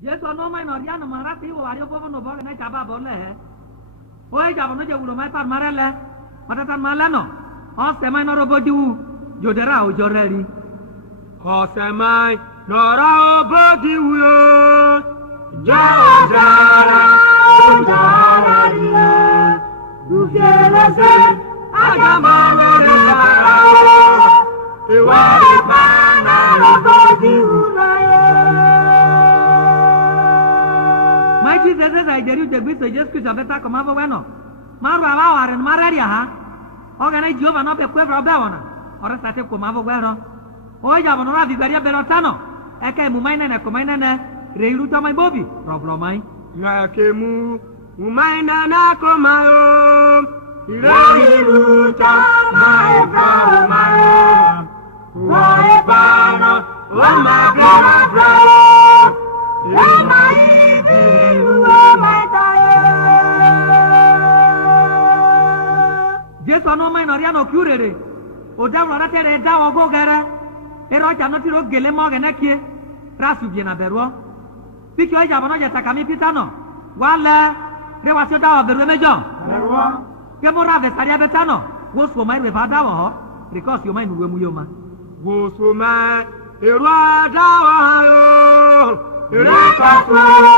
Yesu no mai no riano marati o ario povo no boga na chaba bolle he. Oi jabo no jewu mai par marele. Matatan malano. O se mai no robodiu. Jodera o joreri. O se mai no robodiu yo. Jara ria. Du fiere se agamale jara. E wa pana robodiu Mai Jesus ai deriu de biso Jesus que jabeta como ava bueno. Maru ava waren mararia ha. Oga na Jehova no be kwebra be wona. Ora sate como ava bueno. O ja bono na vigaria berotano. E ke mu mai nene ko mai nene. Reilu to mai bobi. Problem mai. Na ke mu mai nana ko mayo. Reilu to mai ko mayo. Wai pano o ma bra. E mai Jesu no mai noriano chiurere. O da una tere da o go gara. E ro ja no tiro gele mo gene kie. Rasu bi na beruo. Piki o ja bono ja takami pitano. Wala re wa se da o beru mejo. Beruo. Ke mo ra ve saria betano. Wo so mai re va da wo. Because you mai nu we mu yo ma. Wo so mai e ro da wa yo. E ka so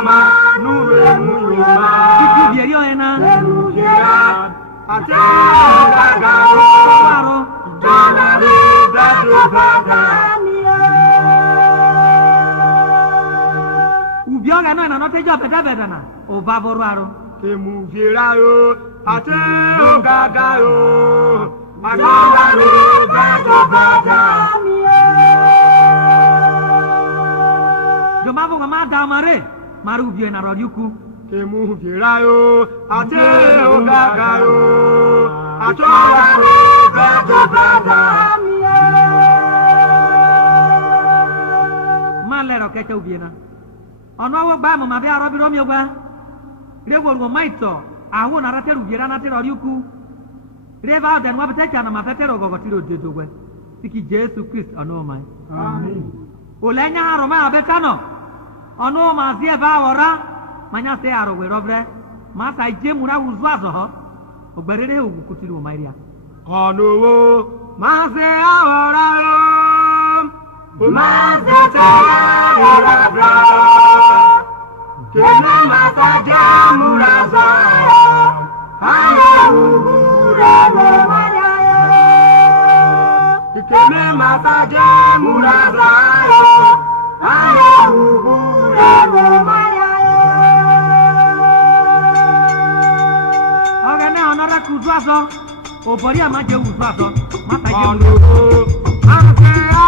ma nu we mu yo ma. Piki bi eri o ena. Ubioga no na te job beta na o va voraro ke mu vira yo ate o gaga yo agora ro beta yo mavo mama da mare maru ubio na rodiuku ke mu vira yo ate o gaga yo agora ro beta malero ke te ubiena ono wo gba mo ma bia robi romio gba rewo ro maito awu na rate rubiera na te rodiuku reva den wa bete na ma fete ro gogo tiro dedo gwe tiki Jesus Christ ono mai amen olenya haro ma abetano ono ma zie ba wora manya se aro we robre ma sa je mura wuzu azo ho ogberere ogu kutiri o mairia ono wo ma se awora yo ma se ta ora kene masaja muraza ayo ugure no mariayo kene masaja muraza ayo ugure no mariayo ogene onora kuzu azo obori ama je wuzu azo ma sa je ono ase